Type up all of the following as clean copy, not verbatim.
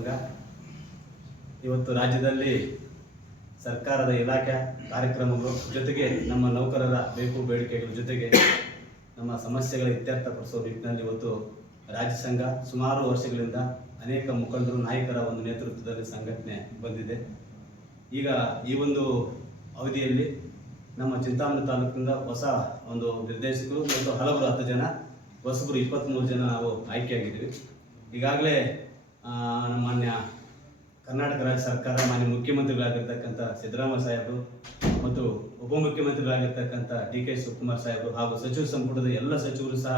ಸಂಘ ಇವತ್ತು ರಾಜ್ಯದಲ್ಲಿ ಸರ್ಕಾರದ ಇಲಾಖೆ ಕಾರ್ಯಕ್ರಮಗಳು ಜೊತೆಗೆ ನಮ್ಮ ನೌಕರರ ಬೇಕು ಬೇಡಿಕೆಗಳ ಜೊತೆಗೆ ನಮ್ಮ ಸಮಸ್ಯೆಗಳ ಇತ್ಯರ್ಥಪಡಿಸುವ ನಿಟ್ಟಿನಲ್ಲಿ ಇವತ್ತು ರಾಜ್ಯ ಸಂಘ ಸುಮಾರು ವರ್ಷಗಳಿಂದ ಅನೇಕ ಮುಖಂಡರು ನಾಯಕರ ಒಂದು ನೇತೃತ್ವದಲ್ಲಿ ಸಂಘಟನೆ ಬಂದಿದೆ. ಈಗ ಈ ಒಂದು ಅವಧಿಯಲ್ಲಿ ನಮ್ಮ ಚಿಂತಾಮಣಿ ತಾಲೂಕಿನಿಂದ ಹೊಸ ಒಂದು ನಿರ್ದೇಶಕರು ಮತ್ತು ಹಲವರು 10 ಜನ, ಹೊಸಬರು 23 ಜನ ನಾವು ಆಯ್ಕೆಯಾಗಿದ್ದೀವಿ. ಈಗಾಗಲೇ ನಮ್ಮ ಮಾನ್ಯ ಕರ್ನಾಟಕ ರಾಜ್ಯ ಸರ್ಕಾರ ಮಾನ್ಯ ಮುಖ್ಯಮಂತ್ರಿಗಳಾಗಿರ್ತಕ್ಕಂಥ ಸಿದ್ದರಾಮಯ್ಯ ಸಾಹೇಬರು ಮತ್ತು ಉಪಮುಖ್ಯಮಂತ್ರಿಗಳಾಗಿರ್ತಕ್ಕಂಥ DK ಶಿವಕುಮಾರ್ ಸಾಹೇಬರು ಹಾಗೂ ಸಚಿವ ಸಂಪುಟದ ಎಲ್ಲ ಸಚಿವರು ಸಹ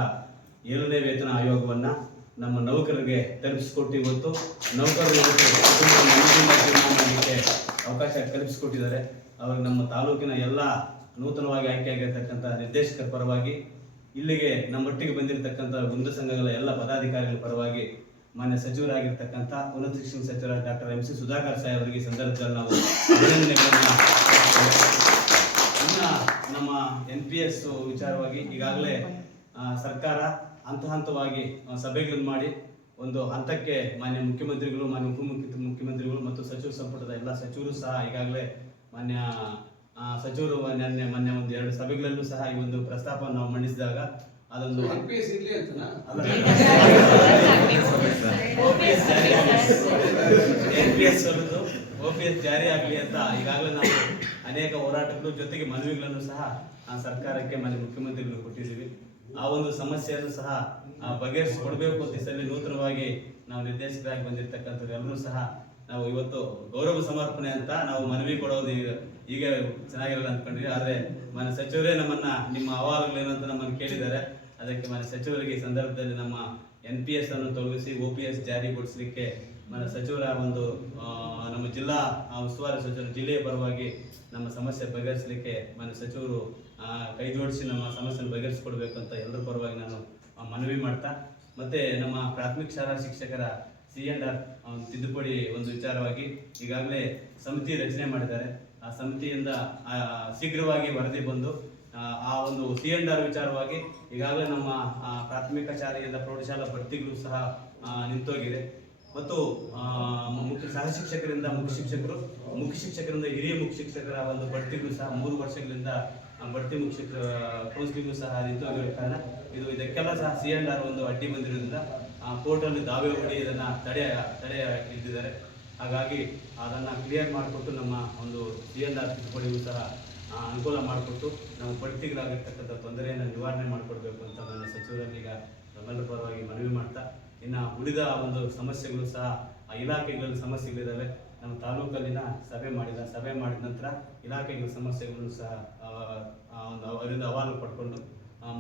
7ನೇ ವೇತನ ಆಯೋಗವನ್ನು ನಮ್ಮ ನೌಕರರಿಗೆ ತಲುಪಿಸಿಕೊಟ್ಟು ಇವತ್ತು ನೌಕರರು ಮಾಡಲಿಕ್ಕೆ ಅವಕಾಶ ಕಲ್ಪಿಸಿಕೊಟ್ಟಿದ್ದಾರೆ. ಅವ್ರಿಗೆ ನಮ್ಮ ತಾಲೂಕಿನ ಎಲ್ಲ ನೂತನವಾಗಿ ಆಯ್ಕೆಯಾಗಿರ್ತಕ್ಕಂಥ ನಿರ್ದೇಶಕರ ಪರವಾಗಿ ಇಲ್ಲಿಗೆ ನಮ್ಮೊಟ್ಟಿಗೆ ಬಂದಿರತಕ್ಕಂಥ ವೃಂದ ಸಂಘಗಳ ಎಲ್ಲ ಪದಾಧಿಕಾರಿಗಳ ಪರವಾಗಿ ಮಾನ್ಯ ಸಚಿವರಾಗಿರ್ತಕ್ಕಂಥ ಉನ್ನತ ಶಿಕ್ಷಣ ಸಚಿವರಾದ ಡಾಕ್ಟರ್ MC ಸುಧಾಕರ್ ಸಾಹೇಬರಿಗೆ ಈ ಸಂದರ್ಭದಲ್ಲಿ ನಾವು ಅಭಿನಂದನೆಗಳನ್ನು. ಇನ್ನು ನಮ್ಮ NPS ವಿಚಾರವಾಗಿ ಈಗಾಗಲೇ ಸರ್ಕಾರ ಹಂತವಾಗಿ ಸಭೆಗಳನ್ನು ಮಾಡಿ ಒಂದು ಹಂತಕ್ಕೆ ಮಾನ್ಯ ಮುಖ್ಯಮಂತ್ರಿಗಳು, ಮಾನ್ಯ ಉಪಮುಖ್ಯಮಂತ್ರಿಗಳು ಮತ್ತು ಸಚಿವ ಸಂಪುಟದ ಎಲ್ಲ ಸಚಿವರು ಸಹ ಈಗಾಗಲೇ ಮಾನ್ಯ ಸಚಿವರು ಮೊನ್ನೆ ಒಂದು 2 ಸಭೆಗಳಲ್ಲೂ ಸಹ ಈ ಒಂದು ಪ್ರಸ್ತಾಪವನ್ನು ನಾವು ಮಂಡಿಸಿದಾಗ ಅದೊಂದು OPS ಜಾರಿ ಆಗಲಿ ಅಂತ ಈಗಾಗಲೇ ನಾವು ಅನೇಕ ಹೋರಾಟಗಳು ಜೊತೆಗೆ ಮನವಿಗಳನ್ನು ಸಹ ಸರ್ಕಾರಕ್ಕೆ ಮಾನ್ಯ ಮುಖ್ಯಮಂತ್ರಿಗಳು ಕೊಟ್ಟಿದ್ದೀವಿ. ಆ ಒಂದು ಸಮಸ್ಯೆಯನ್ನು ಸಹ ಬಗೆಹರಿಸಿಕೊಡ್ಬೇಕು ಅಂತ ಸಲ ನೂತನವಾಗಿ ನಾವು ನಿರ್ದೇಶಕರಾಗಿ ಬಂದಿರತಕ್ಕಂಥವ್ರು ಎಲ್ಲರೂ ಸಹ ನಾವು ಇವತ್ತು ಗೌರವ ಸಮರ್ಪಣೆ ಅಂತ ನಾವು ಮನವಿ ಕೊಡೋದು ಈಗ ಚೆನ್ನಾಗಿರಲ್ಲ ಅಂದ್ಕೊಂಡ್ವಿ. ಆದರೆ ಮಾನ್ಯ ಸಚಿವರೇ ನಿಮ್ಮ ಅಹವಾಲುಗಳೇನು ಅಂತ ನಮ್ಮನ್ನು ಕೇಳಿದ್ದಾರೆ. ಅದಕ್ಕೆ ಮಾನ್ಯ ಸಚಿವರಿಗೆ ಈ ಸಂದರ್ಭದಲ್ಲಿ ನಮ್ಮ NPS ಅನ್ನು ತೊಲಗಿಸಿ OPS ಜಾರಿಗೊಳಿಸಲಿಕ್ಕೆ ಮಾನ್ಯ ಸಚಿವರ ಒಂದು ನಮ್ಮ ಜಿಲ್ಲಾ ಉಸ್ತುವಾರಿ ಸಚಿವರು ಜಿಲ್ಲೆಯ ಪರವಾಗಿ ನಮ್ಮ ಸಮಸ್ಯೆ ಬಗೆಹರಿಸಲಿಕ್ಕೆ ಮಾನ್ಯ ಸಚಿವರು ಕೈ ಜೋಡಿಸಿ ನಮ್ಮ ಸಮಸ್ಯೆಯನ್ನು ಬಗೆಹರಿಸಿಕೊಡ್ಬೇಕು ಅಂತ ಎಲ್ಲರ ಪರವಾಗಿ ನಾನು ಮನವಿ ಮಾಡ್ತಾ, ಮತ್ತೆ ನಮ್ಮ ಪ್ರಾಥಮಿಕ ಶಾಲಾ ಶಿಕ್ಷಕರ C&R ತಿದ್ದುಪಡಿ ಒಂದು ವಿಚಾರವಾಗಿ ಈಗಾಗಲೇ ಸಮಿತಿ ರಚನೆ ಮಾಡಿದ್ದಾರೆ. ಆ ಸಮಿತಿಯಿಂದ ಶೀಘ್ರವಾಗಿ ವರದಿ ಬಂದು ಆ ಒಂದು C&R ವಿಚಾರವಾಗಿ ಈಗಾಗಲೇ ನಮ್ಮ ಪ್ರಾಥಮಿಕ ಶಾಲೆಯಿಂದ ಪ್ರೌಢಶಾಲಾ ಭರ್ತಿಗಳು ಸಹ ನಿಂತೋಗಿದೆ. ಮತ್ತು ಸಹ ಶಿಕ್ಷಕರಿಂದ ಮುಖ್ಯ ಶಿಕ್ಷಕರಿಂದ ಹಿರಿಯ ಮುಖ್ಯ ಶಿಕ್ಷಕರ ಒಂದು ಬಡ್ತಿಗಳು ಸಹ 3 ವರ್ಷಗಳಿಂದ ಬಡ್ತಿ ಮುಖ್ಯ ಶಿಕ್ಷಕರ ಕೌನ್ಸಿಲಿಂಗು ಸಹ ನಿಂತೋಗಿರೋ ಕಾರಣ ಇದಕ್ಕೆಲ್ಲ ಸಹ C&R ಒಂದು ಅಡ್ಡಿ ಬಂದಿರೋದ್ರಿಂದ ಕೋರ್ಟಲ್ಲಿ ದಾವೆ ಹೂಡಿ ಇದನ್ನು ತಡೆ ಇದ್ದಿದ್ದಾರೆ. ಹಾಗಾಗಿ ಅದನ್ನು ಕ್ಲಿಯರ್ ಮಾಡಿಕೊಟ್ಟು ನಮ್ಮ ಒಂದು C&R ತಿದ್ದುಪಡಿಗೂ ಸಹ ಅನುಕೂಲ ಮಾಡಿಕೊಟ್ಟು ನಮ್ಮ ಬಡ್ತಿಗಳಾಗಿರ್ತಕ್ಕಂಥ ತೊಂದರೆಯನ್ನು ನಿವಾರಣೆ ಮಾಡಿಕೊಡ್ಬೇಕು ಅಂತ ನನ್ನ ಸಚಿವರಲ್ಲಿ ಈಗ ನಮ್ಮೆಲ್ಲರ ಪರವಾಗಿ ಮನವಿ ಮಾಡ್ತಾ, ಇನ್ನು ಉಳಿದ ಒಂದು ಸಮಸ್ಯೆಗಳು ಸಹ ಇಲಾಖೆಗಳಲ್ಲಿ ಸಮಸ್ಯೆಗಳಿದ್ದಾವೆ. ನಮ್ಮ ತಾಲೂಕಲ್ಲಿನ ಸಭೆ ಮಾಡಿದ ನಂತರ ಇಲಾಖೆಗಳ ಸಮಸ್ಯೆಗಳು ಸಹ ಒಂದು ಅವರಿಂದ ಅಹವಾಲು ಪಡ್ಕೊಂಡು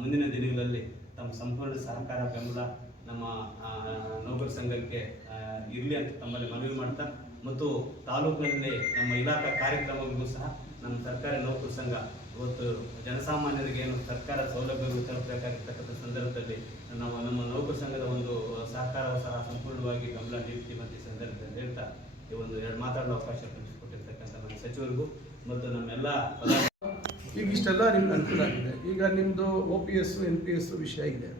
ಮುಂದಿನ ದಿನಗಳಲ್ಲಿ ತಮ್ಮ ಸಂಪೂರ್ಣ ಸಹಕಾರ ಬೆಂಬಲ ನಮ್ಮ ನೌಕರ ಸಂಘಕ್ಕೆ ಇರಲಿ ಅಂತ ತಮ್ಮಲ್ಲಿ ಮನವಿ ಮಾಡ್ತಾ, ಮತ್ತು ತಾಲೂಕಿನಲ್ಲಿ ನಮ್ಮ ಇಲಾಖಾ ಕಾರ್ಯಕ್ರಮಗಳಿಗೂ ಸಹ ನಮ್ಮ ಸರ್ಕಾರಿ ನೌಕರ ಸಂಘ ಇವತ್ತು ಜನಸಾಮಾನ್ಯರಿಗೆ ಏನು ಸರ್ಕಾರ ಸೌಲಭ್ಯಗಳು ತಲುಪಬೇಕಾಗಿರ್ತಕ್ಕಂಥ ಸಂದರ್ಭದಲ್ಲಿ ನಾವು ನಮ್ಮ ನೌಕರ ಸಂಘದ ಒಂದು ಸಹಕಾರವು ಸಹ ಸಂಪೂರ್ಣವಾಗಿ ಗಮನ ನೀಡ್ತೀವಿ ಅಂತ ಈ ಸಂದರ್ಭದಲ್ಲಿ ಹೇಳ್ತಾ ಈ ಒಂದು 2 ಮಾತಾಡೋ ಅವಕಾಶ ಕಲ್ಪಿಸಿಕೊಟ್ಟಿರ್ತಕ್ಕಂಥ ನಮ್ಮ ಸಚಿವರಿಗೂ ಮತ್ತು ನಮ್ಮೆಲ್ಲ ಈಗ ಇಷ್ಟೆಲ್ಲ ನಿಮ್ಗೆ ಅನುಕೂಲ ಆಗಿದೆ. ಈಗ ನಿಮ್ಮದು OPS NPS ವಿಷಯ ಇದೆ.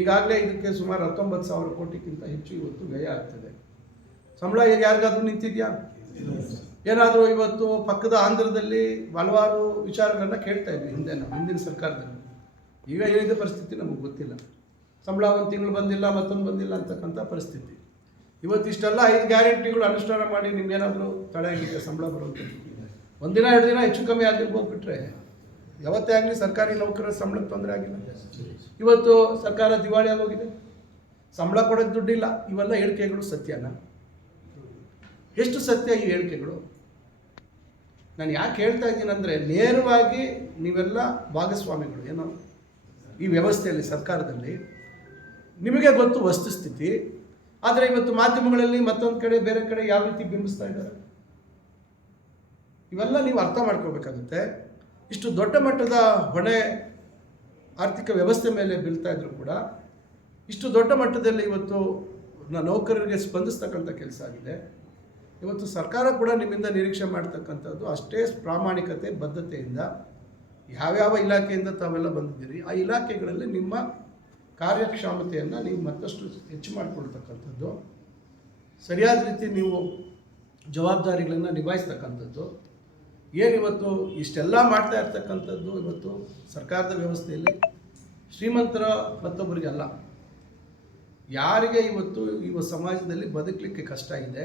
ಈಗಾಗಲೇ ಇದಕ್ಕೆ ಸುಮಾರು 19,000 ಕೋಟಿಗಿಂತ ಹೆಚ್ಚು ಇವತ್ತು ವ್ಯಯ ಆಗ್ತದೆ. ಸಂಬಳ ಯಾರಿಗಾದ್ರೂ ನಿಂತಿದೆಯಾ? ಏನಾದರೂ ಇವತ್ತು ಪಕ್ಕದ ಆಂಧ್ರದಲ್ಲಿ ಹಲವಾರು ವಿಚಾರಗಳನ್ನ ಕೇಳ್ತಾ ಇದ್ವಿ ಹಿಂದಿನ ಸರ್ಕಾರದಲ್ಲಿ. ಈಗ ಏನಿದೆ ಪರಿಸ್ಥಿತಿ ನಮಗೆ ಗೊತ್ತಿಲ್ಲ. ಸಂಬಳ ಒಂದು ತಿಂಗಳು ಬಂದಿಲ್ಲ, ಮತ್ತೊಂದು ಬಂದಿಲ್ಲ ಅಂತಕ್ಕಂಥ ಪರಿಸ್ಥಿತಿ. ಇವತ್ತು ಇಷ್ಟೆಲ್ಲ 5 ಗ್ಯಾರಂಟಿಗಳು ಅನುಷ್ಠಾನ ಮಾಡಿ ನಿಮ್ಗೇನಾದರೂ ತಡೆ ಆಗಿದೆ ಸಂಬಳ ಬರೋದು? 1 ದಿನ 2 ದಿನ ಹೆಚ್ಚು ಕಮ್ಮಿ ಆಗಿರ್ಬೋದು ಬಿಟ್ಟರೆ ಯಾವತ್ತೇ ಆಗಲಿ ಸರ್ಕಾರಿ ನೌಕರರ ಸಂಬಳಕ್ಕೆ ತೊಂದರೆ ಆಗಿಲ್ಲ. ಇವತ್ತು ಸರ್ಕಾರ ದಿವಾಳಿ ಆಗೋಗಿದೆ, ಸಂಬಳ ಕೊಡೋದು ದುಡ್ಡಿಲ್ಲ. ಇವೆಲ್ಲ ಹೇಳಿಕೆಗಳು ಸತ್ಯನ? ಎಷ್ಟು ಸತ್ಯ ಈ ಹೇಳಿಕೆಗಳು? ನಾನು ಯಾಕೆ ಹೇಳ್ತಾ ಇದ್ದೀನಿ ಅಂದರೆ, ನೇರವಾಗಿ ನೀವೆಲ್ಲ ಭಾಗಸ್ವಾಮಿಗಳು ಏನೋ ಈ ವ್ಯವಸ್ಥೆಯಲ್ಲಿ, ಸರ್ಕಾರದಲ್ಲಿ. ನಿಮಗೆ ಗೊತ್ತು ವಸ್ತುಸ್ಥಿತಿ. ಆದರೆ ಇವತ್ತು ಮಾಧ್ಯಮಗಳಲ್ಲಿ ಮತ್ತೊಂದು ಕಡೆ ಬೇರೆ ಕಡೆ ಯಾವ ರೀತಿ ಬಿಂಬಿಸ್ತಾ ಇದ್ದಾರೆ, ಇವೆಲ್ಲ ನೀವು ಅರ್ಥ ಮಾಡ್ಕೋಬೇಕಾಗುತ್ತೆ. ಇಷ್ಟು ದೊಡ್ಡ ಮಟ್ಟದ ಹೊಣೆ ಆರ್ಥಿಕ ವ್ಯವಸ್ಥೆ ಮೇಲೆ ಬೀಳ್ತಾ ಇದ್ರು ಕೂಡ ಇಷ್ಟು ದೊಡ್ಡ ಮಟ್ಟದಲ್ಲಿ ಇವತ್ತು ನೌಕರರಿಗೆ ಸ್ಪಂದಿಸ್ತಕ್ಕಂಥ ಕೆಲಸ ಆಗಿದೆ. ಇವತ್ತು ಸರ್ಕಾರ ಕೂಡ ನಿಮ್ಮಿಂದ ನಿರೀಕ್ಷೆ ಮಾಡ್ತಕ್ಕಂಥದ್ದು ಅಷ್ಟೇ ಪ್ರಾಮಾಣಿಕತೆ ಬದ್ಧತೆಯಿಂದ ಯಾವ್ಯಾವ ಇಲಾಖೆಯಿಂದ ತಾವೆಲ್ಲ ಬಂದಿದ್ದೀರಿ ಆ ಇಲಾಖೆಗಳಲ್ಲಿ ನಿಮ್ಮ ಕಾರ್ಯಕ್ಷಮತೆಯನ್ನು ನೀವು ಮತ್ತಷ್ಟು ಹೆಚ್ಚು ಮಾಡಿಕೊಳ್ತಕ್ಕಂಥದ್ದು. ಸರಿಯಾದ ರೀತಿ ನೀವು ಜವಾಬ್ದಾರಿಗಳನ್ನು ನಿಭಾಯಿಸ್ತಕ್ಕಂಥದ್ದು ಏನಿವತ್ತು ಇಷ್ಟೆಲ್ಲ ಮಾಡ್ತಾ ಇರ್ತಕ್ಕಂಥದ್ದು ಇವತ್ತು ಸರ್ಕಾರದ ವ್ಯವಸ್ಥೆಯಲ್ಲಿ ಶ್ರೀಮಂತರ ಮತ್ತೊಬ್ಬರಿಗಲ್ಲ, ಯಾರಿಗೆ ಇವತ್ತು ಸಮಾಜದಲ್ಲಿ ಬದುಕಲಿಕ್ಕೆ ಕಷ್ಟ ಇದೆ,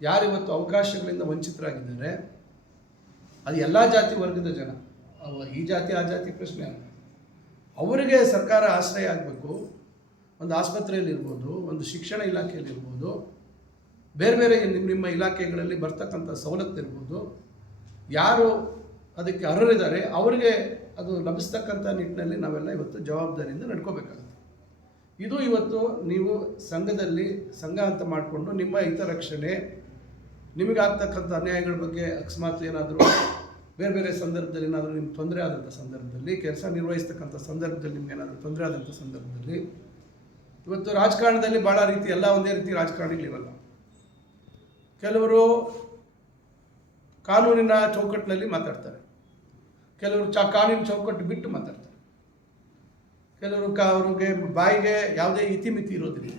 ಯಾರಿವತ್ತು ಅವಕಾಶಗಳಿಂದ ವಂಚಿತರಾಗಿದ್ದಾರೆ, ಅದು ಎಲ್ಲ ಜಾತಿ ವರ್ಗದ ಜನ, ಈ ಜಾತಿ ಆ ಜಾತಿ ಪ್ರಶ್ನೆ ಅಲ್ಲ, ಅವರಿಗೆ ಸರ್ಕಾರ ಆಶ್ರಯ ಆಗಬೇಕು. ಒಂದು ಆಸ್ಪತ್ರೆಯಲ್ಲಿರ್ಬೋದು, ಒಂದು ಶಿಕ್ಷಣ ಇಲಾಖೆಯಲ್ಲಿರ್ಬೋದು, ಬೇರೆ ಬೇರೆ ನಿಮ್ಮ ಇಲಾಖೆಗಳಲ್ಲಿ ಬರ್ತಕ್ಕಂಥ ಸವಲತ್ತಿರ್ಬೋದು, ಯಾರು ಅದಕ್ಕೆ ಅರ್ಹರಿದ್ದಾರೆ ಅವರಿಗೆ ಅದು ಲಭಿಸ್ತಕ್ಕಂಥ ನಿಟ್ಟಿನಲ್ಲಿ ನಾವೆಲ್ಲ ಇವತ್ತು ಜವಾಬ್ದಾರಿಯಿಂದ ನಡ್ಕೋಬೇಕಾಗುತ್ತೆ. ಇದು ಇವತ್ತು ನೀವು ಸಂಘದಲ್ಲಿ ಸಂಘ ಅಂತ ಮಾಡಿಕೊಂಡು ನಿಮ್ಮ ಹಿತರಕ್ಷಣೆ, ನಿಮಗಾಗ್ತಕ್ಕಂಥ ಅನ್ಯಾಯಗಳ ಬಗ್ಗೆ ಅಕಸ್ಮಾತ್ ಏನಾದರೂ ಬೇರೆ ಬೇರೆ ಸಂದರ್ಭದಲ್ಲಿ ಏನಾದರೂ ನಿಮ್ಗೆ ತೊಂದರೆ ಆದಂಥ ಸಂದರ್ಭದಲ್ಲಿ, ಕೆಲಸ ನಿರ್ವಹಿಸ್ತಕ್ಕಂಥ ಸಂದರ್ಭದಲ್ಲಿ ನಿಮ್ಗೆ ಏನಾದರೂ ತೊಂದರೆ ಆದಂಥ ಸಂದರ್ಭದಲ್ಲಿ, ಇವತ್ತು ರಾಜಕಾರಣದಲ್ಲಿ ಭಾಳ ರೀತಿ ಎಲ್ಲ ಒಂದೇ ರೀತಿ ರಾಜಕಾರಣಿಗಳಿರಲ್ಲ. ಕೆಲವರು ಕಾನೂನಿನ ಚೌಕಟ್ಟಿನಲ್ಲಿ ಮಾತಾಡ್ತಾರೆ, ಕೆಲವರು ಕಾನೂನಿನ ಚೌಕಟ್ಟು ಬಿಟ್ಟು ಮಾತಾಡ್ತಾರೆ, ಕೆಲವರು ಅವ್ರಿಗೆ ಬಾಯಿಗೆ ಯಾವುದೇ ಇತಿಮಿತಿ ಇರೋದಿಲ್ಲ,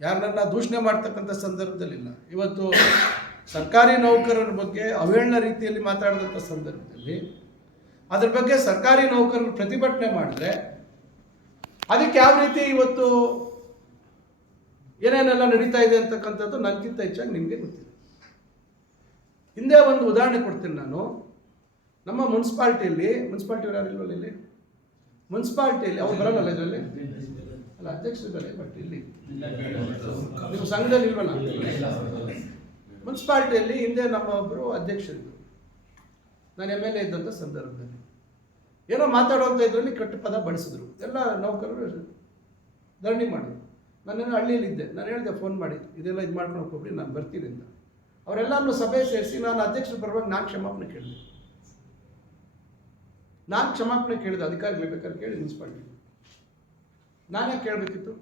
ಯಾರನ್ನ ದೂಷಣೆ ಮಾಡ್ತಕ್ಕಂಥ ಸಂದರ್ಭದಲ್ಲಿಲ್ಲ. ಇವತ್ತು ಸರ್ಕಾರಿ ನೌಕರರ ಬಗ್ಗೆ ಅವೇಳನ ರೀತಿಯಲ್ಲಿ ಮಾತಾಡಿದಂಥ ಸಂದರ್ಭದಲ್ಲಿ ಅದ್ರ ಬಗ್ಗೆ ಸರ್ಕಾರಿ ನೌಕರರು ಪ್ರತಿಭಟನೆ ಮಾಡಿದ್ರೆ ಅದಕ್ಕೆ ಯಾವ ರೀತಿ ಇವತ್ತು ಏನೇನೆಲ್ಲ ನಡೀತಾ ಇದೆ ಅಂತಕ್ಕಂಥದ್ದು ನನಗಿಂತ ಹೆಚ್ಚಾಗಿ ನಿಮಗೆ ಗೊತ್ತಿದೆ. ಹಿಂದೆ ಒಂದು ಉದಾಹರಣೆ ಕೊಡ್ತೀನಿ ನಾನು. ನಮ್ಮ ಮುನ್ಸಿಪಾಲ್ಟಿಯಲ್ಲಿ ಯಾರಿಲ್ವಲ್ಲ ಇಲ್ಲಿ, ಮುನ್ಸಿಪಾಲ್ಟಿಯಲ್ಲಿ ಅವ್ರು ಬರಲ್ಲ ಇದರಲ್ಲಿ, ಅಲ್ಲ ಅಧ್ಯಕ್ಷರಿದ್ದಾರೆ, ಬಟ್ ಇಲ್ಲಿ ನೀವು ಸಂಘದಲ್ಲಿ ಇಲ್ವಲ್ಲ. ಮುನ್ಸಿಪಾಲ್ಟಿಯಲ್ಲಿ ಹಿಂದೆ ನಮ್ಮ ಒಬ್ಬರು ಅಧ್ಯಕ್ಷರಿದ್ದರು, ನಾನು MLA ಇದ್ದಂಥ ಸಂದರ್ಭದಲ್ಲಿ ಏನೋ ಮಾತಾಡುವಂಥ ಇದರಲ್ಲಿ ಕೆಟ್ಟ ಪದ ಬಳಸಿದ್ರು. ಎಲ್ಲ ನೌಕರರು ಧರಣಿ ಮಾಡಿದ್ರು. ನಾನೇನೋ ಹಳ್ಳಿಯಲ್ಲಿದ್ದೆ, ನಾನು ಹೇಳಿದೆ ಫೋನ್ ಮಾಡಿ ಇದೆಲ್ಲ ಇದು ಮಾಡ್ಕೊಂಡು ಹೋಗ್ಬಿಡಿ, ನಾನು ಬರ್ತೀನಿ ಅಂತ. ಅವರೆಲ್ಲರೂ ಸಭೆ ಸೇರಿಸಿ ನಾನು ಅಧ್ಯಕ್ಷರ ಪರವಾಗಿ ನಾನು ಕ್ಷಮಾಪಣೆ ಕೇಳಿದೆ. ಅಧಿಕಾರಿಗಳು ಬೇಕಾದ್ರೆ ಕೇಳಿ ಮುನ್ಸಿಪಾಲ್ಟಿ, ನಾನೇ ಕೇಳಬೇಕಿತ್ತು.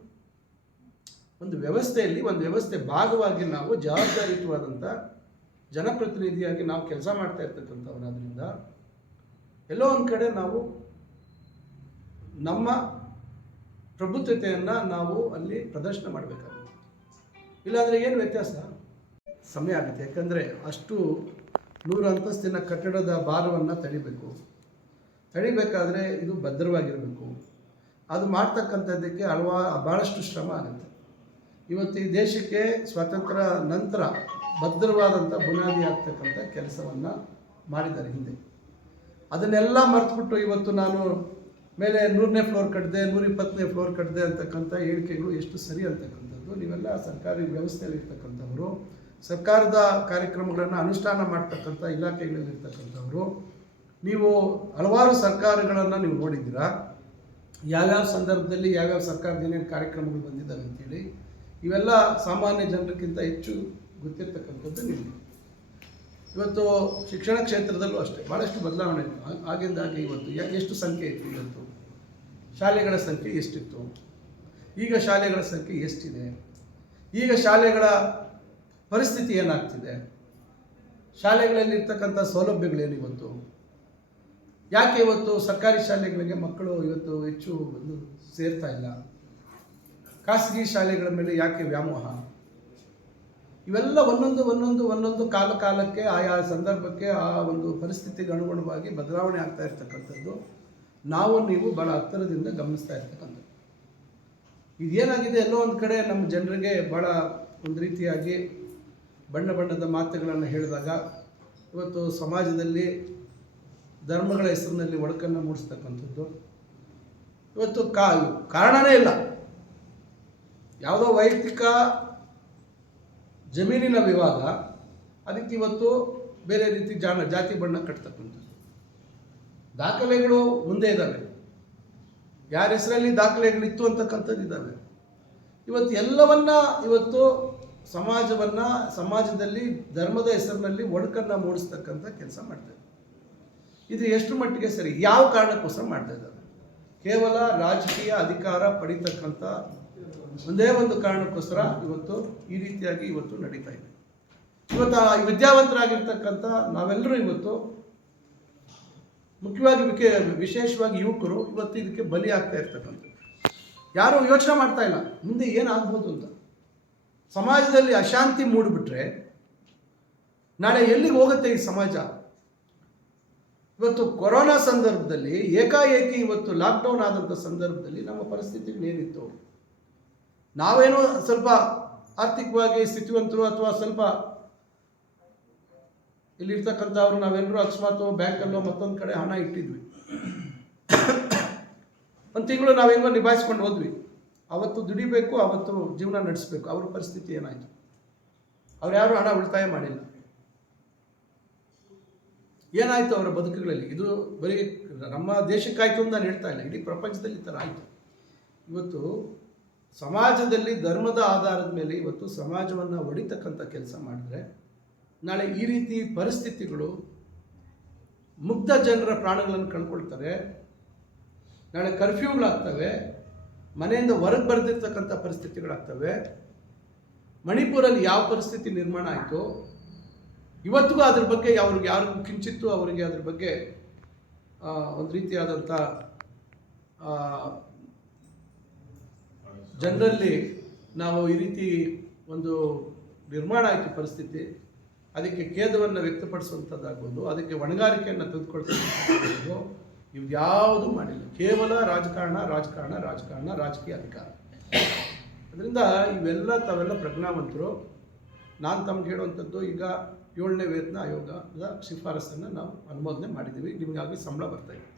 ಒಂದು ವ್ಯವಸ್ಥೆ ಭಾಗವಾಗಿ ನಾವು ಜವಾಬ್ದಾರಿಯುತವಾದಂಥ ಜನಪ್ರತಿನಿಧಿಯಾಗಿ ನಾವು ಕೆಲಸ ಮಾಡ್ತಾ ಇರ್ತಕ್ಕಂಥವ್ರಾದ್ರಿಂದ ಎಲ್ಲೋ ಒಂದು ಕಡೆ ನಾವು ನಮ್ಮ ಪ್ರಬುದ್ಧತೆಯನ್ನು ನಾವು ಅಲ್ಲಿ ಪ್ರದರ್ಶನ ಮಾಡಬೇಕಾಗುತ್ತೆ. ಇಲ್ಲಾಂದರೆ ಏನು ವ್ಯತ್ಯಾಸ? ಸಮಯ ಆಗುತ್ತೆ. ಯಾಕಂದರೆ ಅಷ್ಟು 100 ಅಂತಸ್ತಿನ ಕಟ್ಟಡದ ಭಾರವನ್ನು ತಡಿಬೇಕಾದ್ರೆ ಇದು ಭದ್ರವಾಗಿರಬೇಕು. ಅದು ಮಾಡ್ತಕ್ಕಂಥದ್ದಕ್ಕೆ ಭಾಳಷ್ಟು ಶ್ರಮ ಆಗುತ್ತೆ. ಇವತ್ತು ಈ ದೇಶಕ್ಕೆ ಸ್ವಾತಂತ್ರ್ಯ ನಂತರ ಭದ್ರವಾದಂಥ ಬುನಾದಿ ಆಗ್ತಕ್ಕಂಥ ಕೆಲಸವನ್ನು ಮಾಡಿದ್ದಾರೆ ಹಿಂದೆ. ಅದನ್ನೆಲ್ಲ ಮರೆತುಬಿಟ್ಟು ಇವತ್ತು ನಾನು ಮೇಲೆ 100ನೇ ಫ್ಲೋರ್ ಕಟ್ಟಿದೆ, 120ನೇ ಫ್ಲೋರ್ ಕಟ್ಟಿದೆ ಅಂತಕ್ಕಂಥ ಹೇಳಿಕೆಗಳು ಎಷ್ಟು ಸರಿ ಅಂತಕ್ಕಂಥದ್ದು. ನೀವೆಲ್ಲ ಸರ್ಕಾರಿ ವ್ಯವಸ್ಥೆಯಲ್ಲಿ ಇರ್ತಕ್ಕಂಥವರು, ಸರ್ಕಾರದ ಕಾರ್ಯಕ್ರಮಗಳನ್ನು ಅನುಷ್ಠಾನ ಮಾಡ್ತಕ್ಕಂಥ ಇಲಾಖೆಗಳಲ್ಲಿರ್ತಕ್ಕಂಥವರು, ನೀವು ಹಲವಾರು ಸರ್ಕಾರಗಳನ್ನು ನೀವು ನೋಡಿದ್ದೀರಾ, ಯಾವ್ಯಾವ ಸಂದರ್ಭದಲ್ಲಿ ಯಾವ್ಯಾವ ಸರ್ಕಾರದ ಏನೇನು ಕಾರ್ಯಕ್ರಮಗಳು ಬಂದಿದ್ದಾವೆ ಅಂತೇಳಿ. ಇವೆಲ್ಲ ಸಾಮಾನ್ಯ ಜನರಿಗಿಂತ ಹೆಚ್ಚು ಗೊತ್ತಿರ್ತಕ್ಕಂಥದ್ದು ನಿಮಗೆ. ಇವತ್ತು ಶಿಕ್ಷಣ ಕ್ಷೇತ್ರದಲ್ಲೂ ಅಷ್ಟೇ ಭಾಳಷ್ಟು ಬದಲಾವಣೆ ಇತ್ತು. ಆಗಿಂದಾಗೆ ಇವತ್ತು ಎಷ್ಟು ಸಂಖ್ಯೆ ಇತ್ತು, ಇವತ್ತು ಶಾಲೆಗಳ ಸಂಖ್ಯೆ ಎಷ್ಟಿತ್ತು, ಈಗ ಶಾಲೆಗಳ ಸಂಖ್ಯೆ ಎಷ್ಟಿದೆ, ಈಗ ಶಾಲೆಗಳ ಪರಿಸ್ಥಿತಿ ಏನಾಗ್ತಿದೆ, ಶಾಲೆಗಳಲ್ಲಿರ್ತಕ್ಕಂಥ ಸೌಲಭ್ಯಗಳೇನು, ಇವತ್ತು ಯಾಕೆ ಇವತ್ತು ಸರ್ಕಾರಿ ಶಾಲೆಗಳಿಗೆ ಮಕ್ಕಳು ಇವತ್ತು ಹೆಚ್ಚು ಸೇರ್ತಾ ಇಲ್ಲ, ಖಾಸಗಿ ಶಾಲೆಗಳ ಮೇಲೆ ಯಾಕೆ ವ್ಯಾಮೋಹ, ಇವೆಲ್ಲ ಒಂದೊಂದು ಕಾಲಕ್ಕೆ ಆಯಾ ಸಂದರ್ಭಕ್ಕೆ ಆ ಒಂದು ಪರಿಸ್ಥಿತಿಗೆ ಅನುಗುಣವಾಗಿ ಬದಲಾವಣೆ ಆಗ್ತಾ ಇರ್ತಕ್ಕಂಥದ್ದು ನೀವು ಭಾಳ ಹತ್ತಿರದಿಂದ ಗಮನಿಸ್ತಾ ಇರ್ತಕ್ಕಂಥದ್ದು. ಇದೇನಾಗಿದೆ, ಎಲ್ಲೋ ಒಂದು ಕಡೆ ನಮ್ಮ ಜನರಿಗೆ ಭಾಳ ಒಂದು ರೀತಿಯಾಗಿ ಬಣ್ಣದ ಮಾತುಗಳನ್ನು ಹೇಳಿದಾಗ ಇವತ್ತು ಸಮಾಜದಲ್ಲಿ ಧರ್ಮಗಳ ಹೆಸರಿನಲ್ಲಿ ಒಡಕನ್ನು ಮೂಡಿಸ್ತಕ್ಕಂಥದ್ದು ಇವತ್ತು ಕಾರಣನೇ ಇಲ್ಲ. ಯಾವುದೋ ವೈಯಕ್ತಿಕ ಜಮೀನಿನ ವಿವಾದ, ಅದಕ್ಕೆ ಇವತ್ತು ಬೇರೆ ರೀತಿ ಜಾತಿ ಬಣ್ಣ ಕಟ್ತಕ್ಕಂಥದ್ದು. ದಾಖಲೆಗಳು ಮುಂದೆ ಇದ್ದಾವೆ, ಯಾರ ಹೆಸರಲ್ಲಿ ದಾಖಲೆಗಳಿತ್ತು ಅಂತಕ್ಕಂಥದ್ದು ಇದ್ದಾವೆ. ಇವತ್ತು ಎಲ್ಲವನ್ನ ಇವತ್ತು ಸಮಾಜದಲ್ಲಿ ಧರ್ಮದ ಹೆಸರಿನಲ್ಲಿ ಒಡಕನ್ನು ಮೂಡಿಸ್ತಕ್ಕಂಥ ಕೆಲಸ ಮಾಡ್ತಾರೆ. ಇದು ಎಷ್ಟು ಮಟ್ಟಿಗೆ ಸರಿ? ಯಾವ ಕಾರಣಕ್ಕೋಸ್ಕರ ಮಾಡ್ತಾ ಇದ್ದಾರೆ? ಕೇವಲ ರಾಜಕೀಯ ಅಧಿಕಾರ ಪಡಿತಕ್ಕಂಥ ಒಂದೇ ಒಂದು ಕಾರಣಕ್ಕೋಸ್ಕರ ಇವತ್ತು ಈ ರೀತಿಯಾಗಿ ಇವತ್ತು ನಡೀತಾ ಇದೆ. ಇವತ್ತು ವಿದ್ಯಾವಂತರಾಗಿರ್ತಕ್ಕಂಥ ನಾವೆಲ್ಲರೂ ಇವತ್ತು ಮುಖ್ಯವಾಗಿ ವಿಶೇಷವಾಗಿ ಯುವಕರು ಇವತ್ತು ಇದಕ್ಕೆ ಬಲಿ ಆಗ್ತಾ ಇರ್ತಕ್ಕಂಥದ್ದು. ಯಾರೂ ಯೋಚನೆ ಮಾಡ್ತಾ ಇಲ್ಲ ಮುಂದೆ ಏನಾಗ್ಬೋದು ಅಂತ. ಸಮಾಜದಲ್ಲಿ ಅಶಾಂತಿ ಮೂಡಿಬಿಟ್ರೆ ನಾಳೆ ಎಲ್ಲಿಗೆ ಹೋಗುತ್ತೆ ಈ ಸಮಾಜ? ಇವತ್ತು ಕೊರೋನಾ ಸಂದರ್ಭದಲ್ಲಿ ಏಕಾಏಕಿ ಇವತ್ತು ಲಾಕ್ಡೌನ್ ಆದಂಥ ಸಂದರ್ಭದಲ್ಲಿ ನಮ್ಮ ಪರಿಸ್ಥಿತಿಗಳೇನಿತ್ತು? ನಾವೇನೋ ಸ್ವಲ್ಪ ಆರ್ಥಿಕವಾಗಿ ಸ್ಥಿತಿವಂತರು ಅಥವಾ ಸ್ವಲ್ಪ ಇಲ್ಲಿರ್ತಕ್ಕಂಥವ್ರು ನಾವೆಲ್ಲರೂ ಅಕಸ್ಮಾತ್ ಬ್ಯಾಂಕಲ್ಲೋ ಮತ್ತೊಂದು ಕಡೆ ಹಣ ಇಟ್ಟಿದ್ವಿ. ಒಂದು ತಿಂಗಳು ನಾವೆಂಗೋ ನಿಭಾಯಿಸ್ಕೊಂಡು ಹೋದ್ವಿ. ಅವತ್ತು ದುಡಿಬೇಕು, ಅವತ್ತು ಜೀವನ ನಡೆಸಬೇಕು. ಅವ್ರ ಪರಿಸ್ಥಿತಿ ಏನಾಯಿತು? ಅವ್ರು ಯಾರು ಹಣ ಉಳಿತಾಯ ಮಾಡಿಲ್ಲ. ಏನಾಯಿತು ಅವರ ಬದುಕುಗಳಲ್ಲಿ? ಇದು ಬರೀ ನಮ್ಮ ದೇಶಕ್ಕಾಯ್ತು ಅಂತ ನಾನು ಹೇಳ್ತಾ ಇಲ್ಲ, ಇಡೀ ಪ್ರಪಂಚದಲ್ಲಿ ಈ ಥರ ಆಯಿತು. ಇವತ್ತು ಸಮಾಜದಲ್ಲಿ ಧರ್ಮದ ಆಧಾರದ ಮೇಲೆ ಇವತ್ತು ಸಮಾಜವನ್ನು ಒಡಿತಕ್ಕಂಥ ಕೆಲಸ ಮಾಡಿದ್ರೆ ನಾಳೆ ಈ ರೀತಿ ಪರಿಸ್ಥಿತಿಗಳು, ಮುಗ್ಧ ಜನರ ಪ್ರಾಣಗಳನ್ನು ಕಳ್ಕೊಳ್ತಾರೆ. ನಾಳೆ ಕರ್ಫ್ಯೂಗಳಾಗ್ತವೆ, ಮನೆಯಿಂದ ಹೊರಗೆ ಬರೆದಿರ್ತಕ್ಕಂಥ ಪರಿಸ್ಥಿತಿಗಳಾಗ್ತವೆ. ಮಣಿಪುರಲ್ಲಿ ಯಾವ ಪರಿಸ್ಥಿತಿ ನಿರ್ಮಾಣ ಆಯಿತು, ಇವತ್ತಿಗೂ ಅದ್ರ ಬಗ್ಗೆ ಯಾರಿಗೂ ಕಿಂಚಿತ್ತು ಅವರಿಗೆ ಅದ್ರ ಬಗ್ಗೆ ಒಂದು ರೀತಿಯಾದಂಥ ಜನರಲ್ಲಿ ನಾವು ಈ ರೀತಿ ಒಂದು ನಿರ್ಮಾಣ ಆಯಿತು ಪರಿಸ್ಥಿತಿ, ಅದಕ್ಕೆ ಖೇದವನ್ನು ವ್ಯಕ್ತಪಡಿಸುವಂಥದ್ದಾಗ್ಬೋದು, ಅದಕ್ಕೆ ಹೊಣೆಗಾರಿಕೆಯನ್ನು ತೆಗೆದುಕೊಳ್ತಕ್ಕಂಥದ್ದು, ಇವು ಯಾವುದೂ ಮಾಡಿಲ್ಲ. ಕೇವಲ ರಾಜಕಾರಣ, ರಾಜಕಾರಣ, ರಾಜಕಾರಣ, ರಾಜಕೀಯ ಅಧಿಕಾರ. ಅದರಿಂದ ಇವೆಲ್ಲ ತಾವೆಲ್ಲ ಪ್ರಜ್ಞಾವಂತರು. ನಾನು ತಮ್ಗೆ ಹೇಳುವಂಥದ್ದು, ಈಗ 7ನೇ ವೇತನ ಆಯೋಗದ ಶಿಫಾರಸನ್ನು ನಾವು ಅನುಮೋದನೆ ಮಾಡಿದ್ದೀವಿ. ನಿಮಗಾಗಿ ಸಂಬಳ ಬರ್ತಾಯಿದೆ.